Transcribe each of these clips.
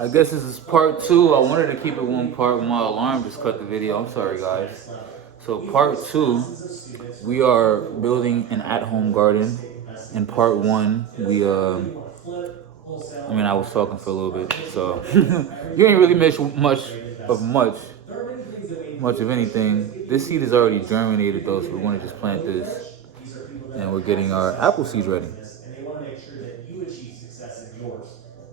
I guess this is part two. I wanted to keep it one part. My alarm just cut the video. I'm sorry, guys. So part two, we are building an at-home garden. In part one, I was talking for a little bit, so you ain't really miss much of anything. This seed is already germinated though, so we want to just plant this, and we're getting our apple seeds ready. And they want to make sure that you achieve success in yours.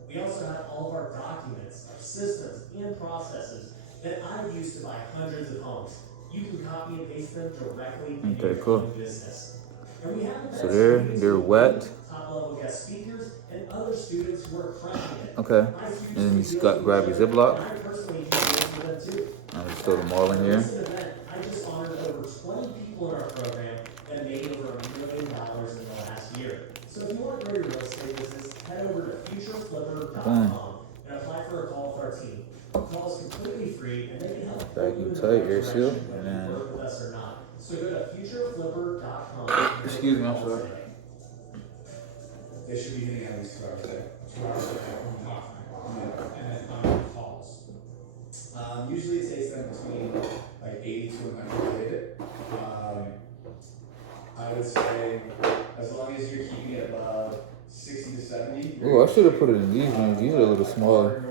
We also have all of our documents, our systems, and processes that I've used to buy hundreds of homes. You can copy and paste them directly into your own business. And we have the best So they're wet. top level guest speakers and other students who are crushing it. Okay. And then you just grab your Ziploc. I personally use them too. I'll just throw them all in here. I just honored over 20 people in our program that made over $1 million in the last year. So if you want to grow your real estate business, head over to futureflipper.com and apply for a call with our team. The call is completely free and they can help Vacuum tight, air seal, and then then work with us or not. So go to futureflipper.com. excuse me, I'm sorry. They should be hitting at least 2 hours a day. 2 hours a day, and then how many calls? Usually it takes them between like 80 to 100 to hit it. I would say as long as you're keeping it above 60 to 70. Oh, I should have put it in these ones. These are a little smaller.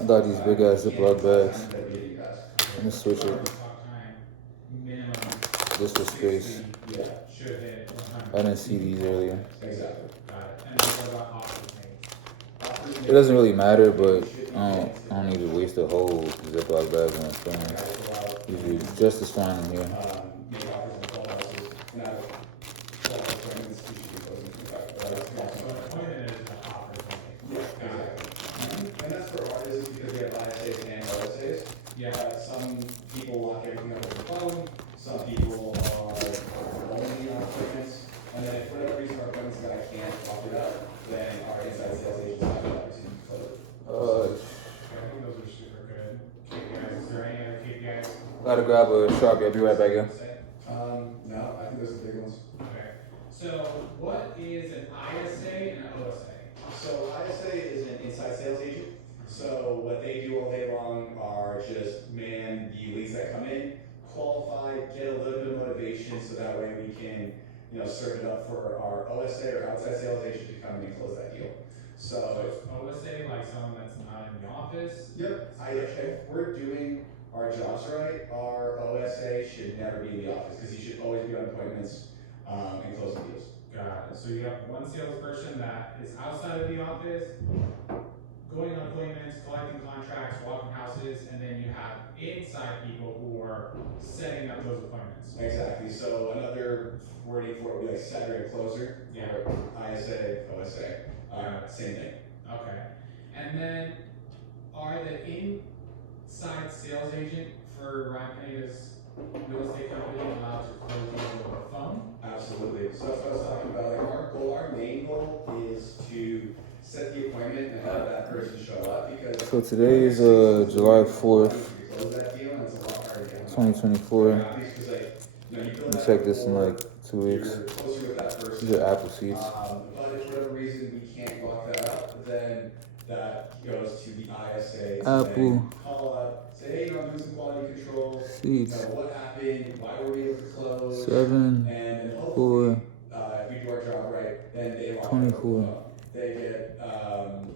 I got these big ass Ziploc bags. Let me switch it. Just for space. Yeah. I didn't see these earlier. Exactly. And then what about offers made? It doesn't really matter, but I don't need to waste a whole Ziploc bag when I'm filming. Usually just as fine in here. Make offers on 12 houses. And out of 12 appointments, you should be closing 25. So the appointment is the offers made. Yeah, exactly. And that's for our business because we have ISAs and OSAs. Yeah. Some people lock everything up over the phone. Some people are only on appointments. And then if for whatever reason our appointments that I can't offer it up, then our inside sales agents have the opportunity to close it. I think those are super good KPIs. Is there any other KPIs? Gotta grab a Sharpie. I'll be right back, guys. No, I think those are the big ones. Okay. So what is an ISA and an OSA? So ISA is an inside sales agent. So what they do all day long are just man the leads that come in, qualify, get a little bit of motivation, so that way we can, serve it up for our OSA or outside sales agent to come in and close that deal. So it's OSA, like someone that's not in the office? Yep. If we're doing our jobs right, our OSA should never be in the office because he should always be on appointments and closing deals. Got it. So you have one salesperson that is outside of the office, going on appointments, collecting contracts, walking houses, and then you have inside people who are setting up those appointments. Exactly. So another wording for it would be like setter and closer. Yeah. Or ISA, OSA. Same thing. Okay. And then are the inside sales agent for Ryan Pineda's real estate company allowed to close deals over the phone? Absolutely. So that's what I was talking about. Like our main goal is to set the appointment and have that person show up because. So today is July 4th, Close that deal and it's a lot harder to get 2024. We'll check this in like 2 weeks. You're closer with that person. These are apple seeds. But if for whatever reason we can't lock that up, then that goes to the ISA. Apple Call up, say, hey, I'm doing some quality control. seeds. What happened? Why were we able to close? 7, And 4, if we do our job right, then they lock 24. it up. They get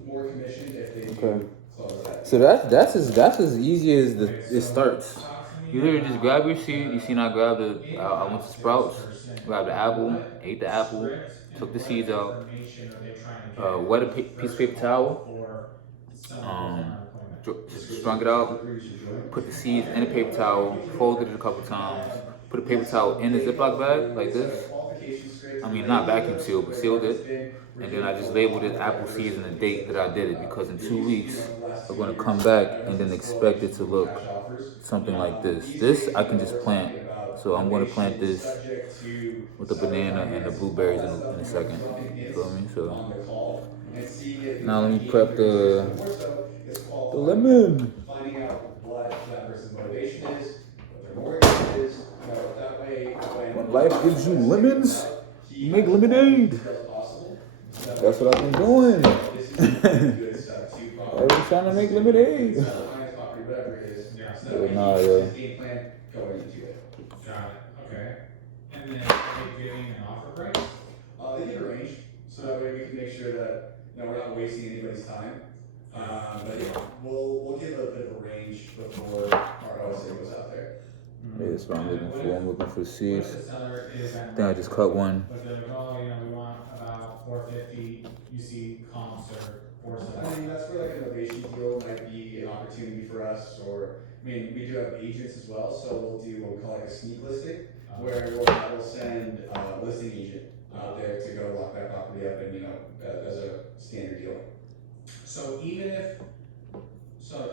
more commission if they do close that. So that's as easy as it starts. You literally just grab your seed. You see, I grabbed I went to Sprouts, grabbed the apple, ate the apple, took the seeds out, wet a piece of paper towel, strung it out, put the seeds in a paper towel, folded it a couple times, put a paper towel in the Ziploc bag like this. Not vacuum sealed, but sealed it. And then I just labeled it apple seeds and the date that I did it, because in 2 weeks I'm going to come back and then expect it to look something like this. This I can just plant. So I'm going to plant this with the banana and the blueberries in a second. You feel me? So now let me prep the lemon. Finding out what that person's motivation is, what their mortgage is, that way When life gives you lemons, you make lemonade. That's what I've been doing. Everyone's trying to make lemonade. sell the finance property, whatever it is. Yeah. So that way he Nah, knows yeah. his game plan going into it. Got it. Okay. And then are they giving an offer price? They give a range, so that way we can make sure that we're not wasting anybody's time. But yeah, we'll give a bit of a range before our OSA goes out there. Yeah, that's what I'm looking for. I'm looking for What seeds. if the seller is I at think I just cut one. but they're like, oh, we want about 450. You see comps are I 470. mean, that's where like an innovation deal might be an opportunity for us, or I mean, we do have agents as well, so we'll do what we call like a sneak listing, where we'll send a listing agent out there to go lock that property up, and as a standard deal. So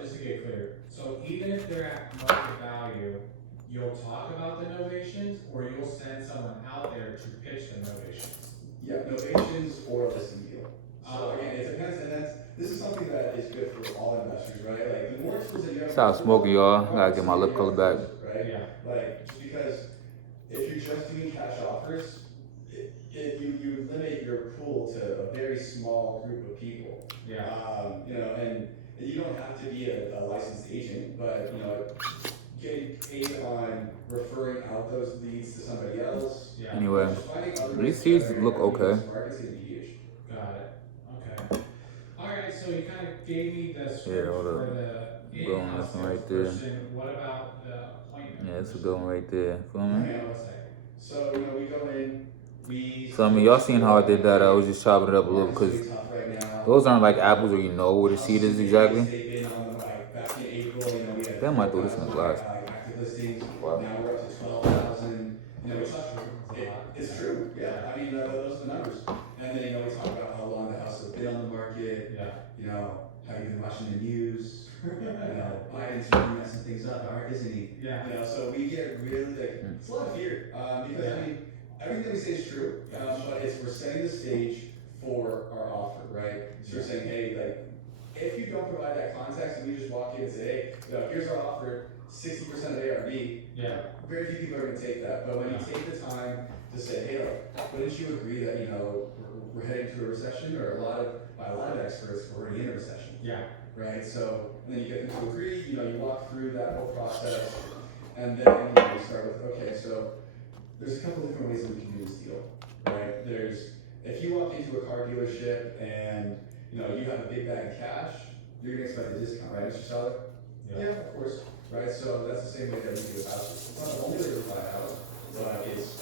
just to get clear, so even if they're at market value, you'll talk about the novations, or you'll send someone out there to pitch the novations? Yeah, novations or a listing deal. So again, it depends, and this is something that is good for all investors, right? Like the more tools that you have. Stop smoking, y'all. I gotta get my lip color back. Right? Yeah. Like just because if you're just doing cash offers, you limit your pool to a very small group of people. Yeah. And you don't have to be a licensed agent, but getting paid on referring out those leads to somebody else. Yeah. Anyway, Just finding other these ways seeds to look okay. market's gonna be huge. Got it. Okay. All right. So you kind of gave me the script Yeah, hold for up. the Going in-house this one right there. salesperson. What about the appointment? Yeah, it's a good one right there. Feel me? Okay. So we go in. So I mean, y'all seen how I did that? I was just chopping it up a little because those aren't like apples where you know where the seed is exactly. Damn, I threw this in the glass. Wow. Now we're up to 12,000. It's true. Yeah. I mean, those are the numbers. And then we talk about how long the house has been on the market. Yeah. Have you been watching the news? Biden's really messing things up, isn't he? Yeah. So we get really it's a lot of fear because I mean everything we say is true, but we're setting the stage for our offer, right? So we're saying, hey, if you don't provide that context and we just walk in and say, hey, here's our offer, 60% of ARV. Yeah. Very few people are going to take that, but when you take the time to say, hey, wouldn't you agree that we're heading to a recession, or by a lot of experts we're already in a recession. Yeah. Right. So and then you get them to agree. You walk through that whole process, and then you start with okay. So there's a couple different ways that we can do this deal, right? If you walk into a car dealership and you have a big bag of cash, you're gonna expect a discount, right, Mr. Seller? Yeah, of course. Right. So that's the same way that we do with houses. It's not the only way to buy a house, but it's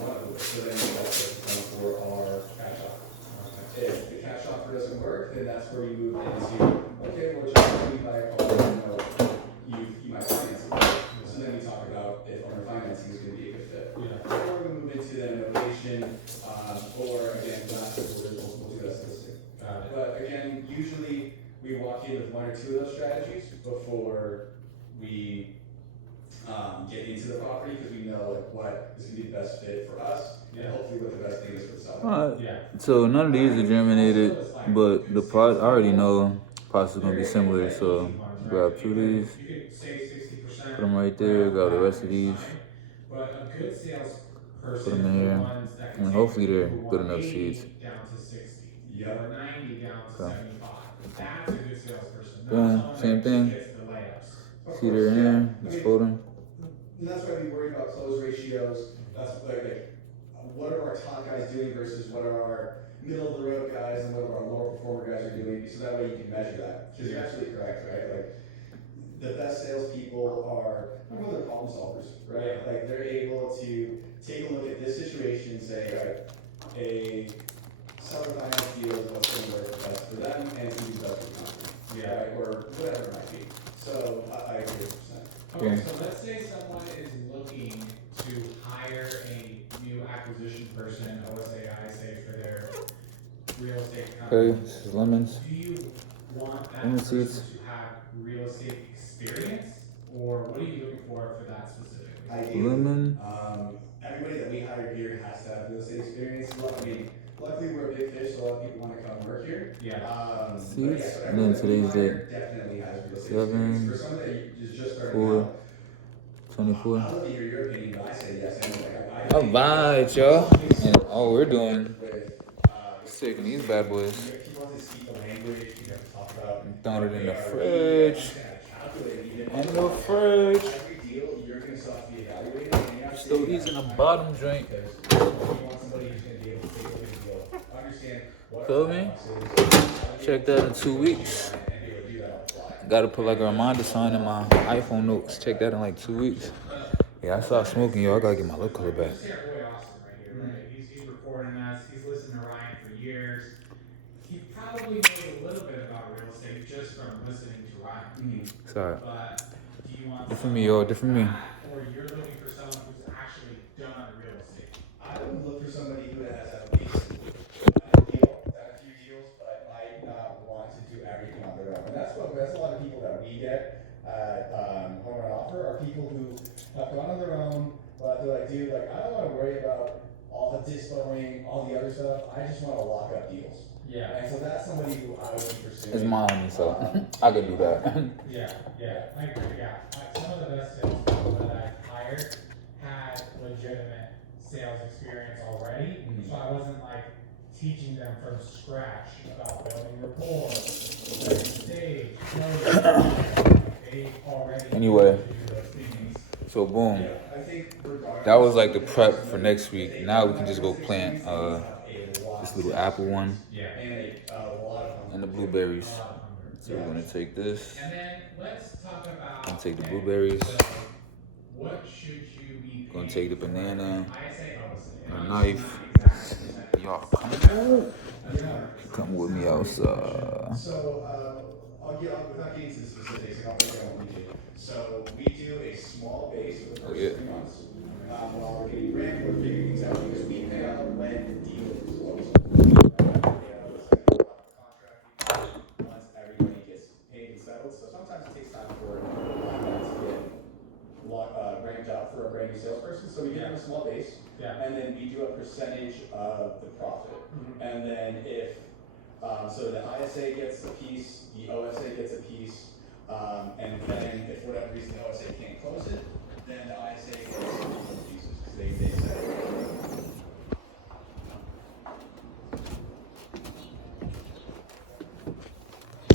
one of the ways. So then that's what for our cash offer. If the cash offer doesn't work, then that's where we move into okay, well, just when you buy a car, you might finance it. So then we talk about if owner financing is going to be a good fit. Yeah. Or we move into the innovation, or again, we'll do that listing. Got it. But again, usually we walk in with one or two of those strategies before we get into the property, because we know what is going to be the best fit for us, and hopefully what the best thing is for the seller. Yeah. So none of these are germinated, but the I already know the process is gonna be similar. So grab two of these, You could say 60%. put them right there. Grab the rest of these, But a good salesperson, put them in here, ones that can and take hopefully they're people good from enough 80 seeds. down to 60, Yep. or 90 down to Okay. 75. That's a good salesperson. Not Boom, someone same that thing. just gets the layups. Of See they're course, in yeah. there. Just fold them. And that's why we worry about close ratios. That's what are our top guys doing versus what are our middle of the road guys and what are our lower performer guys are doing. So that way you can measure that. Because you're absolutely correct, right? The best salespeople are they're problem solvers, right? They're able to take a look at this situation and say, all right, a seller finance deal is what's going to work best for them and it's going to be best for the company, right? Or whatever it might be. So I agree 100%. Okay, so let's say someone is looking to hire a new acquisition person, OSAI, say, for their real estate company. Okay, this is lemons. Do you want that Lemon person seeds. to have real estate experience, or what are you looking for that specifically? Ideally, Lemon. everybody that we hire here has to have real estate experience. Luckily we're a big fish, so a lot of people want to come work here. Yeah. Seeds, So and then everyone that we today's hire date. definitely has real estate 7, experience. For somebody that is just starting 4, out, 24. I'd love to hear your opinion, but I say yes anyway. Alright, y'all. And all we're doing with sick in these bad boys. If you want to speak the language, you have to talk about. I'm throwing it in the fridge. In the fridge. Every deal, you're gonna still have to be evaluated. And you have to Still these in the bottom drink. because you want somebody who's gonna be able to take a look at the deal, understand what Feel our me? cost is, Check that in 2 weeks. and be able to do that on the fly. Gotta put like a reminder sign in my iPhone notes. Check that in like 2 weeks. Yeah, I stopped smoking, yo. I gotta get my lip color back. This is our boy Austin right here, right? He's recording us. He's listened to Ryan for years. He probably knows a little bit about real estate just from listening to Ryan. Sorry. But do you want Different me, yo. Different me. or you're looking for someone who's actually done real estate? I would look for somebody who has at least a few deals, but might not want to do everything on their own. And that's a lot of people that we get at Homegrown Offer are people who have gone on their own, but they're like, dude, like I don't want to worry about all the dispoing, all the other stuff. I just want to lock up deals. Yeah. And so that's somebody who I would be pursuing. It's my homie, so I could do that. Yeah, I agree. Yeah, some of the best salespeople that I've hired had legitimate sales experience already, so I wasn't like teaching them from scratch about building rapport, setting stage, closing. They already Anyway. do those things. So boom. I think regardless, That was like the prep for next week. Now we can just go plant this little apple one Yeah. and a lot of and the blueberries. So we're gonna take this And then let's talk about. and take the blueberries. So, what should you be? Gonna take the banana, ISA, a knife. Y'all come with me outside. So, without getting into the specifics, and I'll break down what we do. So, we do a small base for the first 3 months. While we're getting rent, we're figuring things out because we pay out when the deal is closed. We pay out the second contract once everybody gets paid and settled. So sometimes it takes time for that to get ramped up for a brand new salesperson. So we give them a small base, and then we do a percentage of the profit. And then if so the ISA gets a piece, the OSA gets a piece, and then if for whatever reason the OSA can't close it, then the ISA gets some pieces because they said.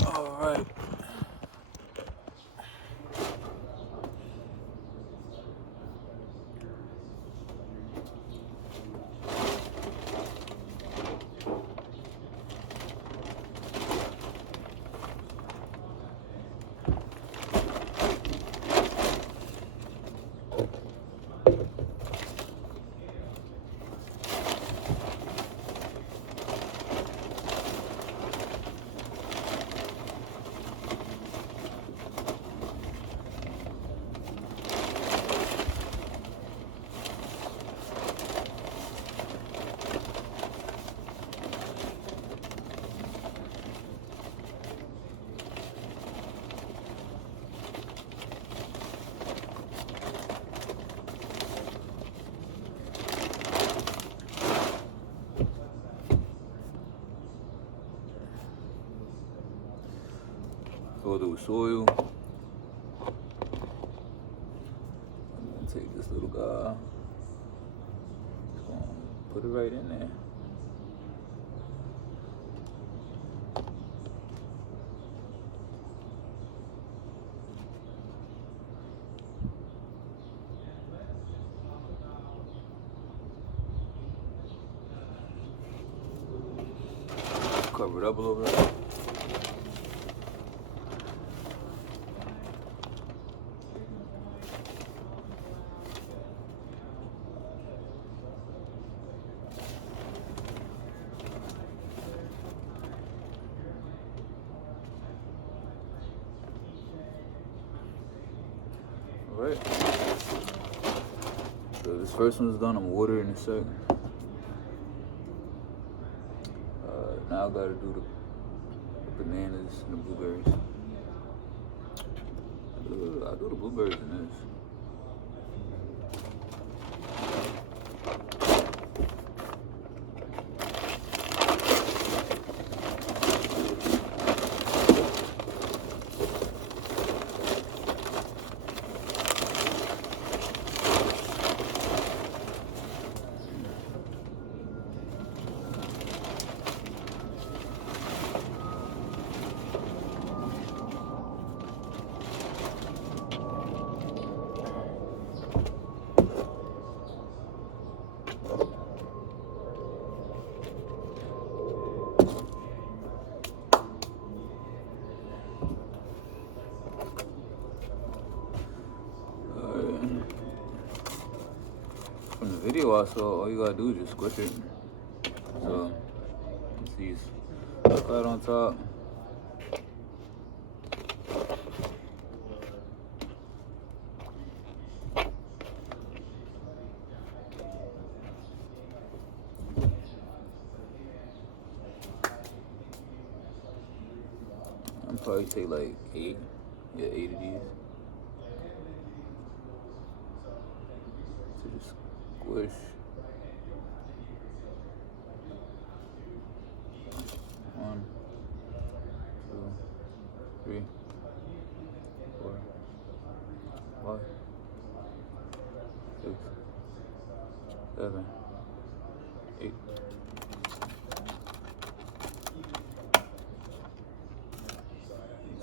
All right. Fill it with soil. I'm gonna take this little guy. Just gonna put it right in there. Cover it up a little bit. Alright. So this first one's done, I'm watering in a second. Now I gotta do the bananas and the blueberries. I'll do the blueberries in this. video I saw, all you gotta do is just squish it. So, these right on top. I'll probably take like 8. Yeah, 8 of these. So just squish. 1, 2, 3, 4, 5, 6, 7, 8.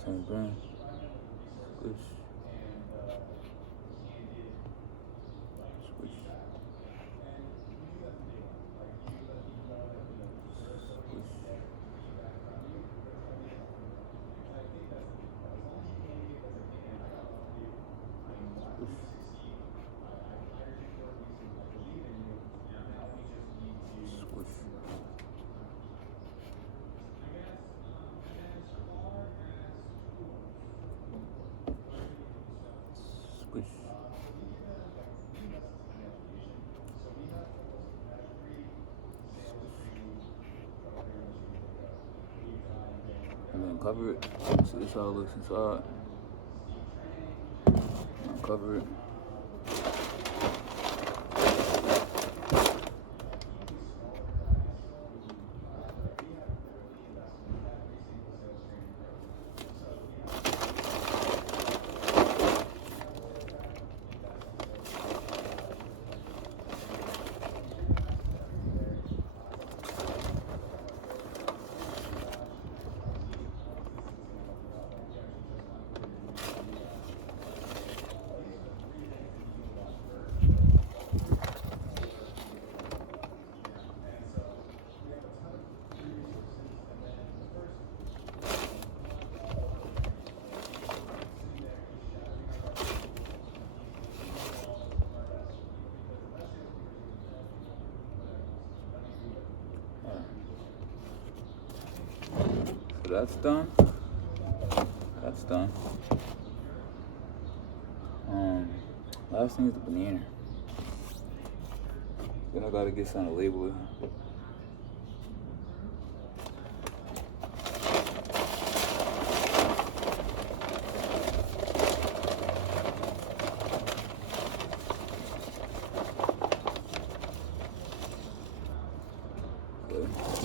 Same thing. Squish. Squish. Squish. And then cover it. So this how it looks inside. Now cover it. So that's done. That's done. Last thing is the banana. Then I gotta get something to label it.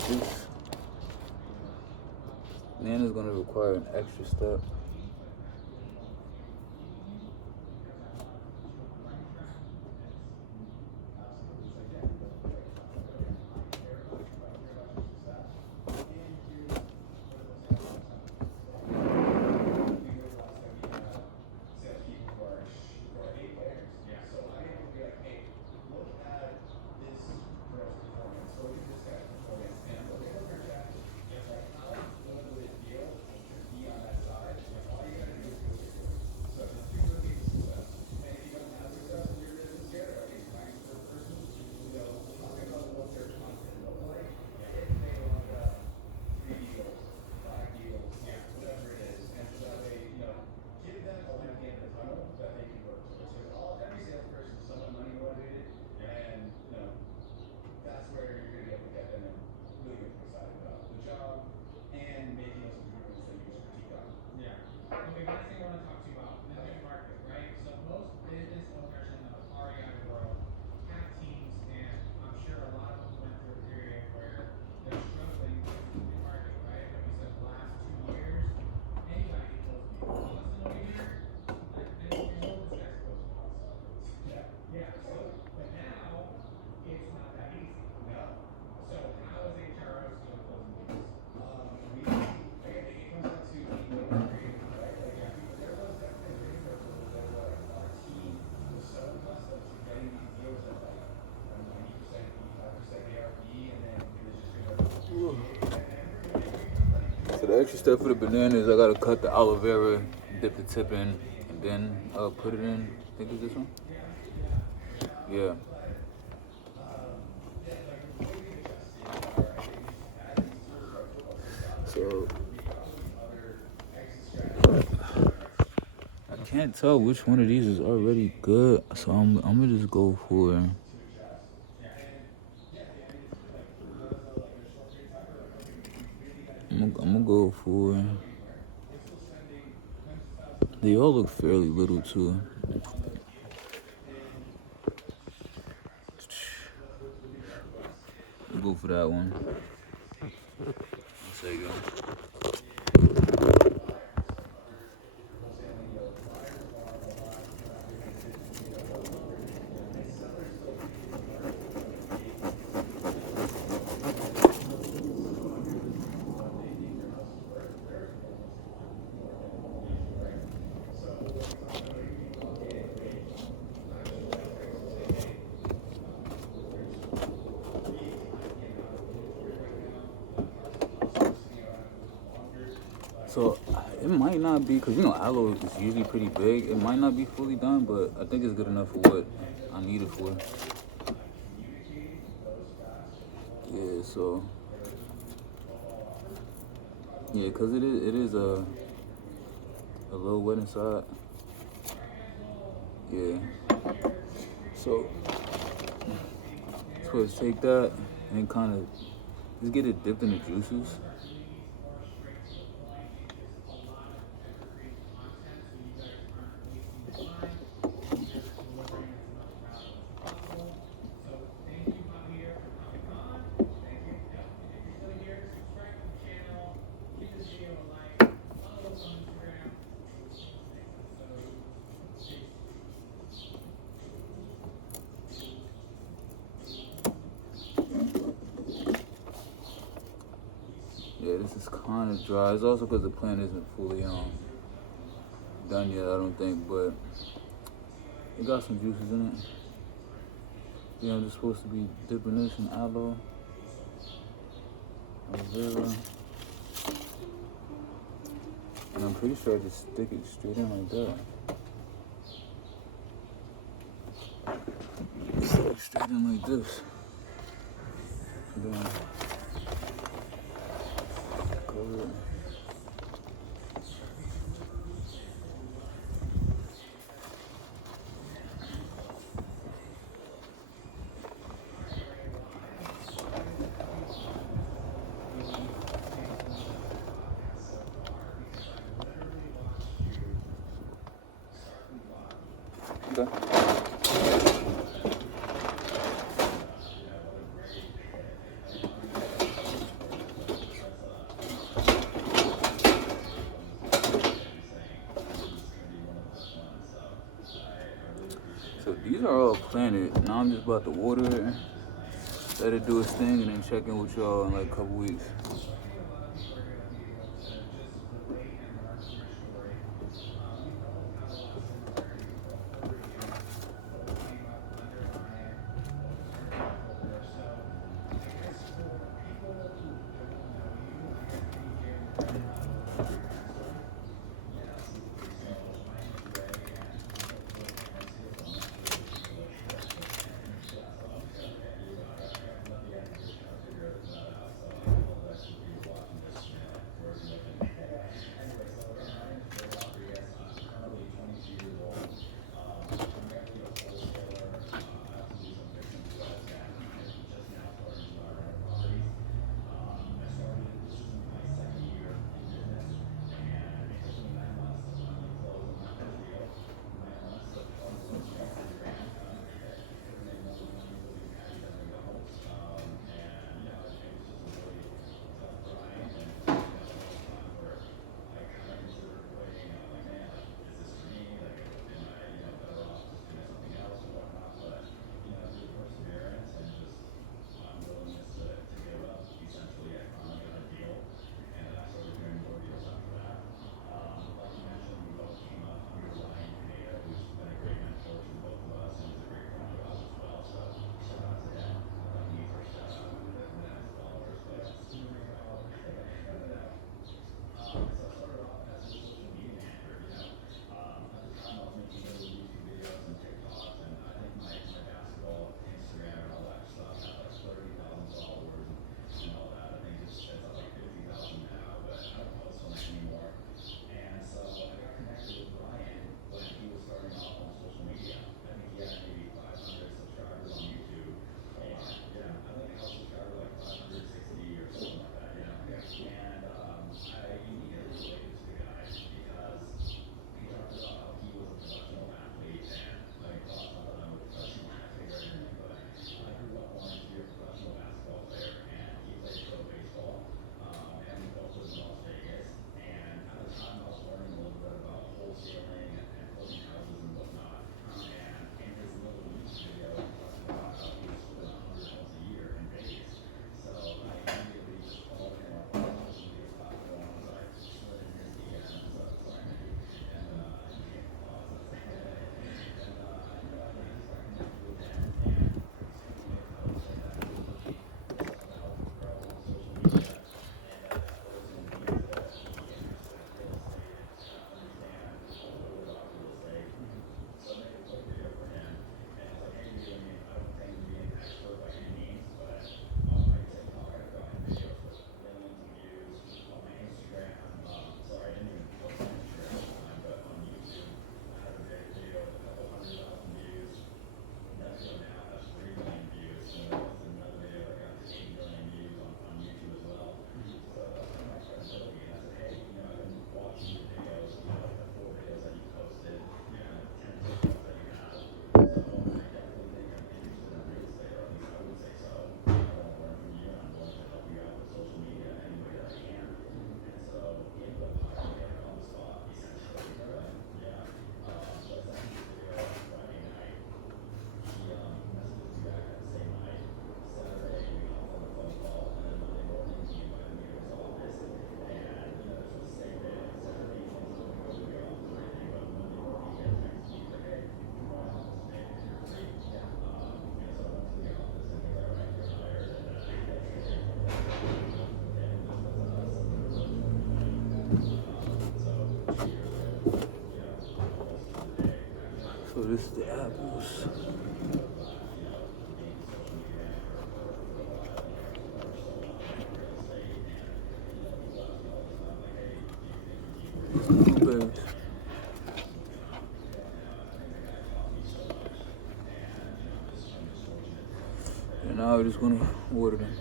This banana is gonna require an extra step. So the extra step for the banana is I gotta cut the aloe vera, dip the tip in, and then put it in. I think it's this one. Yeah. So I can't tell which one of these is already good. So I'm gonna just go for. I'm gonna go for. They all look fairly little too. I'll go for that one. There you go. So it might not be, because aloe is usually pretty big. It might not be fully done, but I think it's good enough for what I need it for. Yeah, so yeah, because it is a little wet inside. Yeah. So let's take that and kind of just get it dipped in the juices. Yeah, this is kind of dry. It's also because the plant isn't fully done yet, I don't think, but it got some juices in it. Yeah, I'm just supposed to be dipping this in aloe, aloe vera, and I'm pretty sure I just stick it straight in like that. Stick it straight in like this. And then cover it. Okay. So these are all planted. Now I'm just about to water it, let it do its thing, and then check in with y'all in like a couple weeks. this is the apples. Blueberries. And now we're just gonna water them.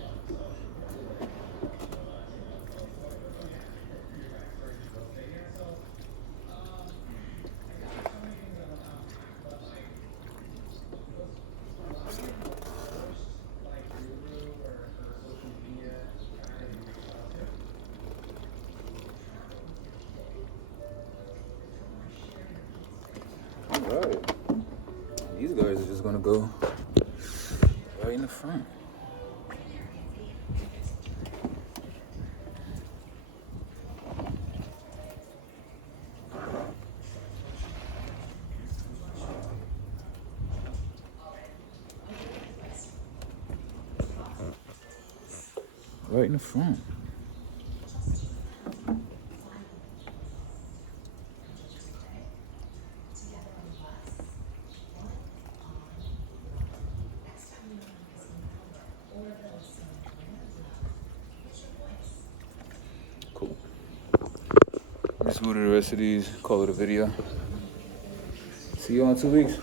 Alright. These guys are just gonna go right in the front. Right in the front. Cool. Let's go to the rest of these, call it a video. See you all in 2 weeks.